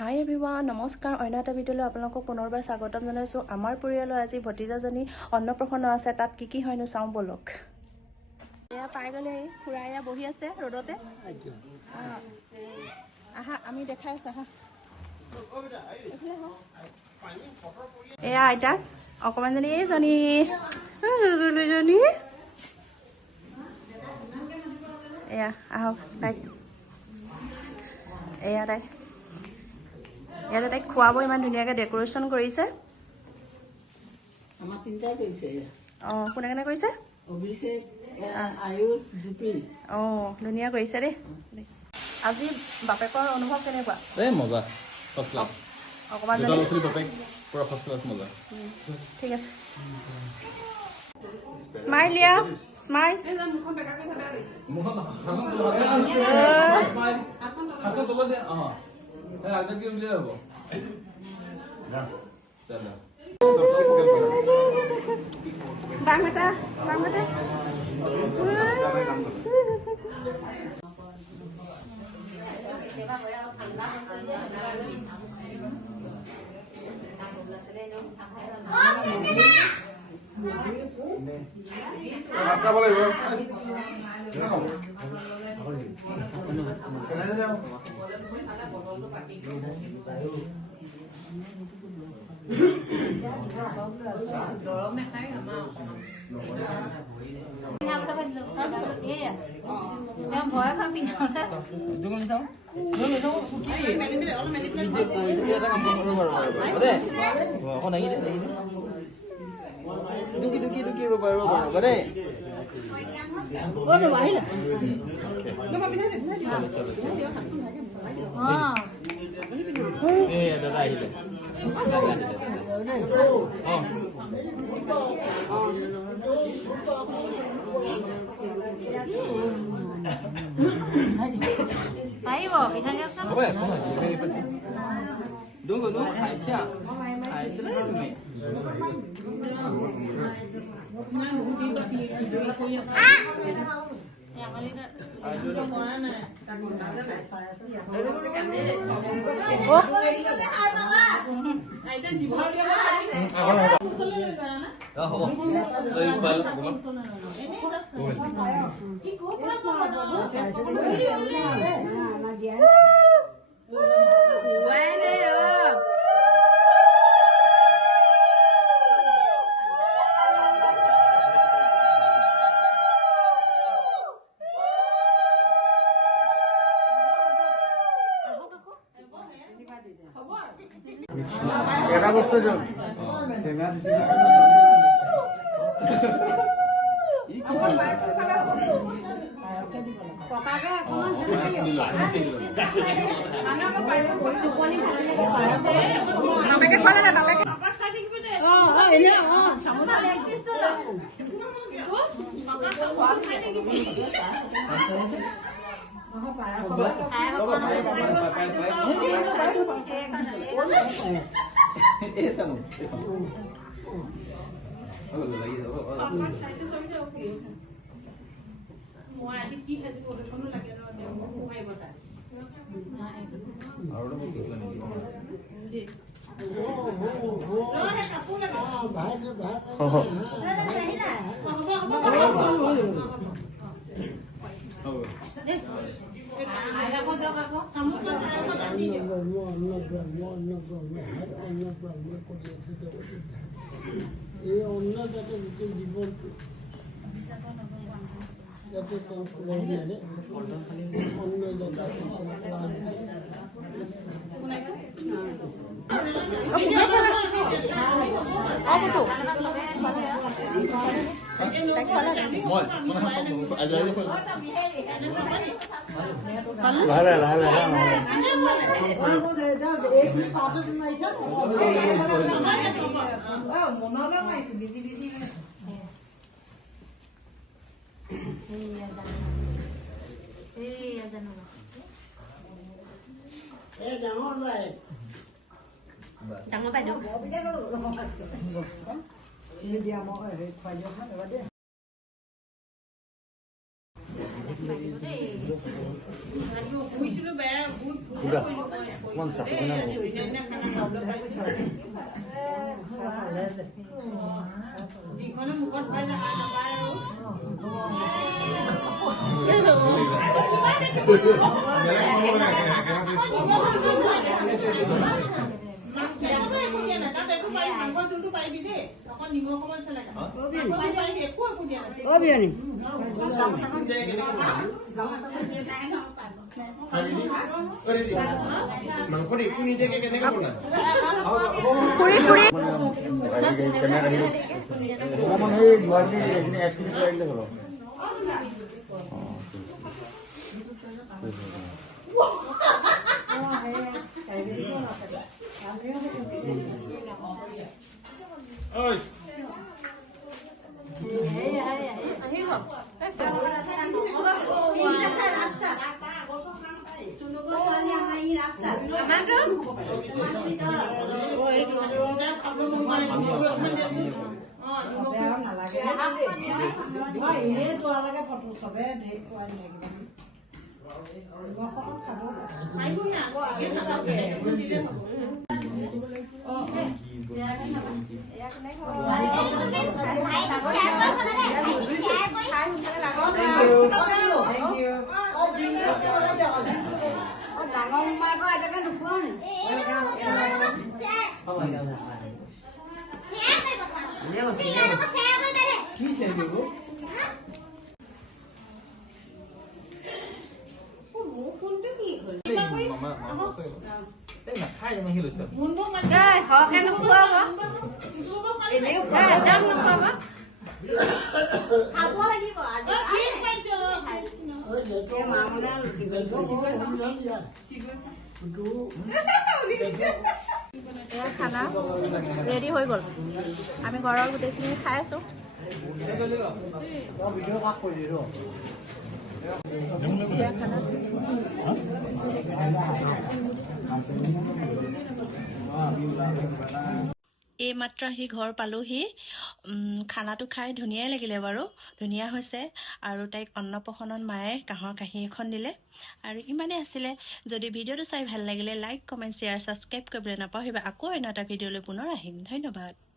হাই everyone নমস্কাৰ অন্য এটা ভিডিঅ'লৈ আপোনালোকক পুনৰবাৰ স্বাগতম জনাইছোঁ আমাৰ পৰিয়ালৰ আজি ভতিজাজনী অন্নপ্ৰসন্ন আছে তাত কি হয়নো চাওঁ বলক এয়া পাই গ'লে খুৰা এয়া বহি আছে ৰ'দতে আহা আমি দেখাই আছোঁ আহা এয়া আইতা অকণমানজনী এইজনী এয়া আহক তাইক এয়া তাই ইয়াতে তাইক খোৱাব ইমান ধুনীয়াকৈ ডেকোৰেশ্যন কৰিছে আমাৰ তিনিটাই কৰিছে অঁ কোনে কোনে কৰিছে অভিষেক আয়ুষ জুপি ধুনীয়া কৰিছে দেই আজি বাপেকৰ অনুভৱ কেনেকুৱা এই মজা ফাৰ্ষ্ট ক্লাছ অকণমান বাপেক পুৰা ফাৰ্ষ্ট ক্লাছ মজা ঠিক আছে স্মাইল লিয়া স্মাইল বাংলাটা এটা বস্তু এই অন্ন যাতে গোটেই জীৱনটো যাতে তেওঁ ফুৰাই নিয়ে অন্ন যাতে ডাঙৰ বাইদেউ দিয়া মই খুৱাই দিয়া খানা ৰেডি হৈ গ'ল আমি ঘৰৰ গোটেইখিনি খাই আছো এই মাত্ৰ আহি ঘৰ পালোহি খানাটো খাই ধুনীয়াই লাগিলে বাৰু ধুনীয়া হৈছে আৰু তাইক অন্নপ্ৰসনত মায়ে কাঁহৰ কাঁহী এখন দিলে আৰু ইমানেই আছিলে যদি ভিডিঅ'টো চাই ভাল লাগিলে লাইক কমেণ্ট শ্বেয়াৰ ছাবস্ক্ৰাইব কৰিবলৈ নাপাহৰিবা আকৌ অন্য এটা ভিডিঅ'লৈ পুনৰ আহিম ধন্যবাদ